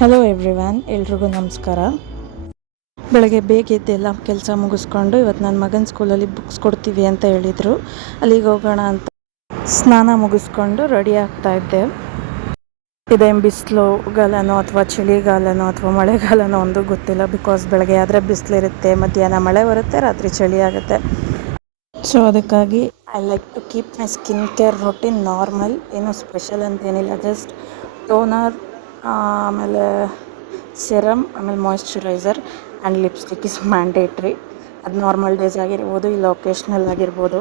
Hello everyone, ಎಲ್ರಿಗೂ ನಮಸ್ಕಾರ. ಬೆಳಗ್ಗೆ ಬೇಗ ಎದ್ದೆಲ್ಲ ಕೆಲಸ ಮುಗಿಸ್ಕೊಂಡು ಇವತ್ತು ನನ್ನ ಮಗನ ಸ್ಕೂಲಲ್ಲಿ ಬುಕ್ಸ್ ಕೊಡ್ತೀವಿ ಅಂತ ಹೇಳಿದರು. ಅಲ್ಲಿಗೆ ಹೋಗೋಣ ಅಂತ ಸ್ನಾನ ಮುಗಿಸ್ಕೊಂಡು ರೆಡಿ ಆಗ್ತಾ ಇದ್ದೆ. ಇದೇನು ಬಿಸಿಲುಗಾಲನೋ ಅಥವಾ ಚಳಿಗಾಲನೋ ಅಥವಾ ಮಳೆಗಾಲನೋ ಒಂದು ಗೊತ್ತಿಲ್ಲ. ಬಿಕಾಸ್ ಬೆಳಗ್ಗೆ ಆದರೆ ಬಿಸಿಲಿರುತ್ತೆ, ಮಧ್ಯಾಹ್ನ ಮಳೆ ಬರುತ್ತೆ, ರಾತ್ರಿ ಚಳಿ ಆಗುತ್ತೆ. ಸೊ ಅದಕ್ಕಾಗಿ I like to keep my skin care routine normal. ಏನೂ ಸ್ಪೆಷಲ್ ಅಂತೇನಿಲ್ಲ. ಜಸ್ಟ್ ಟೋನರ್, ಆಮೇಲೆ ಸೆರಮ್, ಆಮೇಲೆ moisturizer and lipstick is mandatory. ಅದು ನಾರ್ಮಲ್ ಡೇಸ್ ಆಗಿರ್ಬೋದು, ಇಲ್ಲ ಒಕೇಶ್ನಲ್ ಆಗಿರ್ಬೋದು.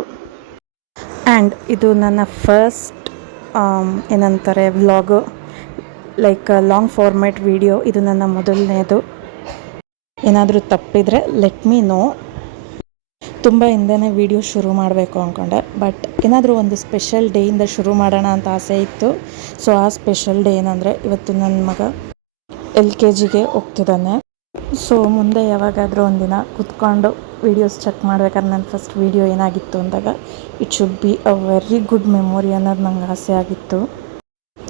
ಆ್ಯಂಡ್ ಇದು ನನ್ನ ಫಸ್ಟ್ ಏನಂತಾರೆ vlog, like long format video. ಇದು ನನ್ನ ಮೊದಲನೇದು. ಏನಾದರೂ ತಪ್ಪಿದರೆ ಲೆಟ್ ಮೀ ನೋ. ತುಂಬ ಹಿಂದೆನೇ ವೀಡಿಯೋ ಶುರು ಮಾಡಬೇಕು ಅಂದ್ಕೊಂಡೆ, ಬಟ್ ಏನಾದರೂ ಒಂದು ಸ್ಪೆಷಲ್ ಡೇಯಿಂದ ಶುರು ಮಾಡೋಣ ಅಂತ ಆಸೆ ಇತ್ತು. ಸೊ ಆ ಸ್ಪೆಷಲ್ ಡೇ ಏನಂದರೆ ಇವತ್ತು ನನ್ನ ಮಗ LKGಗೆ ಹೋಗ್ತಿದ್ದಾನೆ. ಸೊ ಮುಂದೆ ಯಾವಾಗಾದರೂ ಒಂದಿನ ಕೂತ್ಕೊಂಡು ವೀಡಿಯೋಸ್ ಚೆಕ್ ಮಾಡ್ಬೇಕಾದ್ರೆ ನನ್ನ ಫಸ್ಟ್ ವೀಡಿಯೋ ಏನಾಗಿತ್ತು ಅಂದಾಗ it should be a very good memory ಅನ್ನೋದು ನಂಗೆ ಆಸೆ ಆಗಿತ್ತು.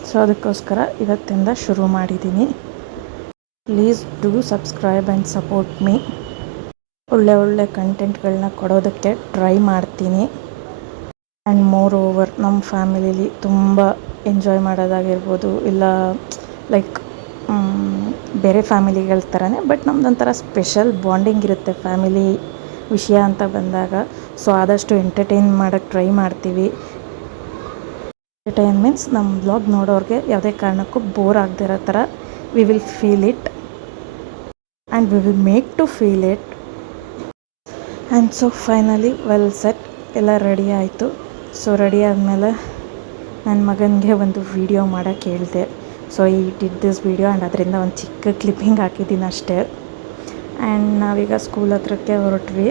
ಸೊ ಅದಕ್ಕೋಸ್ಕರ ಇವತ್ತಿಂದ ಶುರು ಮಾಡಿದ್ದೀನಿ. Please do subscribe and support me. ಒಳ್ಳೆ ಕಂಟೆಂಟ್ಗಳನ್ನ ಕೊಡೋದಕ್ಕೆ ಟ್ರೈ ಮಾಡ್ತೀನಿ. ಆ್ಯಂಡ್ ಮೋರ್ ಓವರ್ ನಮ್ಮ ಫ್ಯಾಮಿಲೀಲಿ ತುಂಬ ಎಂಜಾಯ್ ಮಾಡೋದಾಗಿರ್ಬೋದು, ಇಲ್ಲ ಲೈಕ್ ಬೇರೆ ಫ್ಯಾಮಿಲಿಗಳ ಥರನೇ, ಬಟ್ ನಮ್ಮದೊಂಥರ ಸ್ಪೆಷಲ್ ಬಾಂಡಿಂಗ್ ಇರುತ್ತೆ ಫ್ಯಾಮಿಲಿ ವಿಷಯ ಅಂತ ಬಂದಾಗ. ಸೊ ಆದಷ್ಟು ಎಂಟರ್ಟೈನ್ ಮಾಡೋಕ್ಕೆ ಟ್ರೈ ಮಾಡ್ತೀವಿ. ಎಂಟರ್ಟೈನ್ ಮೀನ್ಸ್ ನಮ್ಮ ಬ್ಲಾಗ್ ನೋಡೋರಿಗೆ ಯಾವುದೇ ಕಾರಣಕ್ಕೂ ಬೋರ್ ಆಗದಿರೋ ಥರ we will feel it and we will make to feel it. And so finally well set, ಎಲ್ಲ ರೆಡಿ ಆಯಿತು. ಸೊ ರೆಡಿ ಆದಮೇಲೆ ನನ್ನ ಮಗನಿಗೆ ಒಂದು ವೀಡಿಯೋ ಮಾಡೋಕ್ಕೆ ಹೇಳಿದೆ. ಸೊ ಈ ಡಿಡ್ ದಿಸ್ ವೀಡಿಯೋ ಆ್ಯಂಡ್ ಅದರಿಂದ ಒಂದು ಚಿಕ್ಕ ಕ್ಲಿಪ್ಪಿಂಗ್ ಹಾಕಿದ್ದೀನಿ ಅಷ್ಟೇ. ಆ್ಯಂಡ್ ನಾವೀಗ ಸ್ಕೂಲ್ ಹತ್ರಕ್ಕೆ ಹೊರಟ್ವಿ.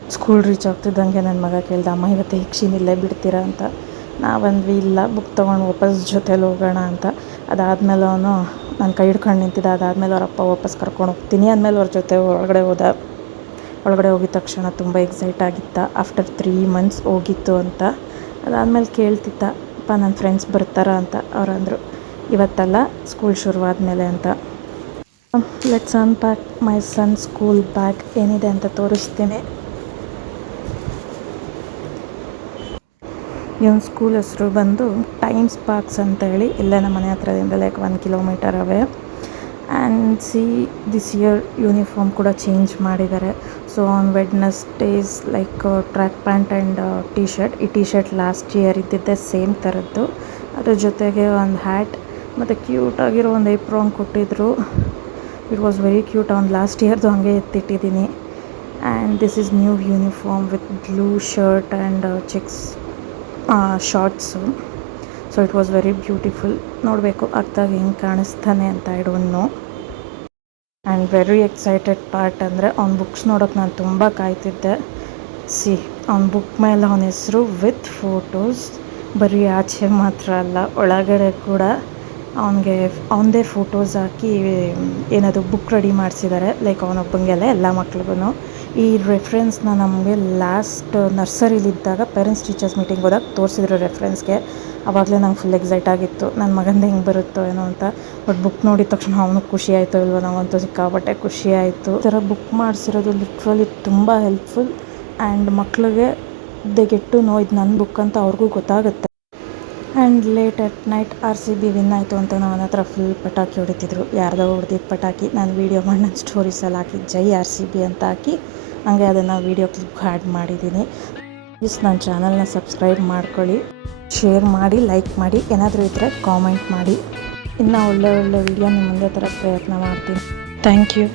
ಸ್ಕೂಲ್ ರೀಚ್ ಆಗ್ತಿದ್ದಂಗೆ ನನ್ನ ಮಗ ಕೇಳ್ದ, ಅಮ್ಮ ಇವತ್ತು ಯಕ್ಷಿನಿಲ್ಲೇ ಬಿಡ್ತೀರಾ ಅಂತ. ನಾವಂದ್ವಿ ಇಲ್ಲ, ಬುಕ್ ತೊಗೊಂಡು ವಾಪಸ್ ಜೊತೇಲಿ ಹೋಗೋಣ ಅಂತ. ಅದಾದಮೇಲೆ ಅವನು ನನ್ನ ಕೈ ಹಿಡ್ಕೊಂಡು ನಿಂತಿದ್ದ. ಅದಾದಮೇಲೆ ಅವ್ರ ಅಪ್ಪ ವಾಪಸ್ ಕರ್ಕೊಂಡು ಹೋಗ್ತೀನಿ ಅಂದಮೇಲೆ ಅವ್ರ ಜೊತೆ ಒಳಗಡೆ ಹೋದ. ಒಳಗಡೆ ಹೋಗಿದ ತಕ್ಷಣ ತುಂಬ ಎಕ್ಸೈಟ್ ಆಗಿತ್ತ. ಆಫ್ಟರ್ 3 months ಹೋಗಿತ್ತು ಅಂತ. ಅದಾದಮೇಲೆ ಕೇಳ್ತಿದ್ದ, ಅಪ್ಪ ನನ್ನ ಫ್ರೆಂಡ್ಸ್ ಬರ್ತಾರಾ ಅಂತ. ಅವ್ರು ಅಂದರು ಇವತ್ತಲ್ಲ, ಸ್ಕೂಲ್ ಶುರುವಾದಮೇಲೆ ಅಂತ. Let's unpack my son school bag ಏನಿದೆ ಅಂತ ತೋರಿಸ್ತೀನಿ. ಇವನ ಸ್ಕೂಲ್ ಹೆಸರು ಬಂದು ಟೈಮ್ಸ್ ಪಾರ್ಕ್ಸ್ ಅಂತೇಳಿ, ಇಲ್ಲೇ ನಮ್ಮ ಮನೆ ಹತ್ರದಿಂದ like 1 kilometer away. And see this year uniform ಕೂಡ ಚೇಂಜ್ ಮಾಡಿದ್ದಾರೆ. So on ವೆಡ್ನೆಸ್ಡೇಸ್ like track pant and T shirt. ಈ ಟಿ ಶರ್ಟ್ ಲಾಸ್ಟ್ ಇಯರ್ ಇದ್ದಿದ್ದೆ ಸೇಮ್ ಥರದ್ದು. ಅದ್ರ ಜೊತೆಗೆ ಒಂದು ಹ್ಯಾಟ್ ಮತ್ತು ಕ್ಯೂಟಾಗಿರೋ ಒಂದು ಏಪ್ರಾನ್ ಕೊಟ್ಟಿದ್ದರು. It was very cute. ಅವ್ನು ಲಾಸ್ಟ್ ಇಯರ್ದು ಹಾಗೆ ಎತ್ತಿಟ್ಟಿದ್ದೀನಿ. And this is new uniform with blue shirt and cheques shorts. So it was very beautiful. ನೋಡಬೇಕು ಆಗ್ತಾಗ ಹೆಂಗೆ ಕಾಣಿಸ್ತಾನೆ ಅಂತ, I don't know. And very excited part ಅಂದರೆ ಅವ್ನ ಬುಕ್ಸ್ ನೋಡೋಕೆ ನಾನು ತುಂಬ ಕಾಯ್ತಿದ್ದೆ. ಸಿ ಅವ್ನ ಬುಕ್ ಮೇಲೆ ಅವನ ಹೆಸರು ವಿತ್ ಫೋಟೋಸ್. ಬರೀ ಆಚೆ ಮಾತ್ರ ಅಲ್ಲ, ಒಳಗಡೆ ಕೂಡ ಅವನಿಗೆ ಅವನದೇ ಫೋಟೋಸ್ ಹಾಕಿ ಏನದು ಬುಕ್ ರೆಡಿ ಮಾಡಿಸಿದ್ದಾರೆ. ಲೈಕ್ ಅವನೊಬ್ಬಂಗೆಲ್ಲ ಎಲ್ಲ ಮಕ್ಳಿಗೂ. ಈ ರೆಫ್ರೆನ್ಸ್ನ ನಮಗೆ ಲಾಸ್ಟ್ ನರ್ಸರಿಲಿದ್ದಾಗ ಪೇರೆಂಟ್ಸ್ ಟೀಚರ್ಸ್ ಮೀಟಿಂಗ್ ಹೋದಾಗ ತೋರಿಸಿದ್ರು ರೆಫ್ರೆನ್ಸ್ಗೆ. ಆವಾಗಲೇ ನಂಗೆ ಫುಲ್ ಎಕ್ಸೈಟ್ ಆಗಿತ್ತು, ನನ್ನ ಮಗಂದು ಹೆಂಗೆ ಬರುತ್ತೋ ಏನೋ ಅಂತ. ಬಟ್ ಬುಕ್ ನೋಡಿದ ತಕ್ಷಣ ಅವನಿಗೆ ಖುಷಿ ಆಯಿತು ಇಲ್ವೋ, ನಾವಂತೂ ಸಿಕ್ಕಾಪಟ್ಟೆ ಖುಷಿ ಆಯಿತು. ಈ ಥರ ಬುಕ್ ಮಾಡಿಸಿರೋದು ಲಿಟ್ರಲಿ ತುಂಬ ಹೆಲ್ಪ್ಫುಲ್. ಆ್ಯಂಡ್ ಮಕ್ಳಿಗೆ ದೆ ಗೆಟ್ ಟು ನೋ ಇದು ನನ್ನ ಬುಕ್ ಅಂತ ಅವ್ರಿಗೂ ಗೊತ್ತಾಗುತ್ತೆ. And late at night RCB win ಆಯಿತು ಅಂತ ನನ್ನ ಹತ್ರ ಫುಲ್ ಪಟಾಕಿ ಹೊಡಿತಿದ್ರು. ಯಾರ್ದೋ ಹೊಡೆದಿದ್ದ ಪಟಾಕಿ ನಾನು ವೀಡಿಯೋ ಮಾಡಿ ನನ್ನ ಸ್ಟೋರೀಸಲ್ಲಿ ಹಾಕಿ ಜೈ RCB ಅಂತ ಹಾಕಿ ಹಂಗೆ ಅದನ್ನು ವೀಡಿಯೋ ಕ್ಲಿಪ್ ಆ್ಯಡ್ ಮಾಡಿದ್ದೀನಿ. ಪ್ಲೀಸ್ ನನ್ನ ಚಾನಲ್ನ ಸಬ್ಸ್ಕ್ರೈಬ್ ಮಾಡ್ಕೊಳ್ಳಿ, ಶೇರ್ ಮಾಡಿ, ಲೈಕ್ ಮಾಡಿ, ಏನಾದರೂ ಇದ್ದರೆ ಕಾಮೆಂಟ್ ಮಾಡಿ. ಇನ್ನೂ ಒಳ್ಳೆ ವೀಡಿಯೋ ನಿಮ್ಮ ಮುಂದೆ ಥರ ಪ್ರಯತ್ನ ಮಾಡ್ತೀನಿ. Thank you.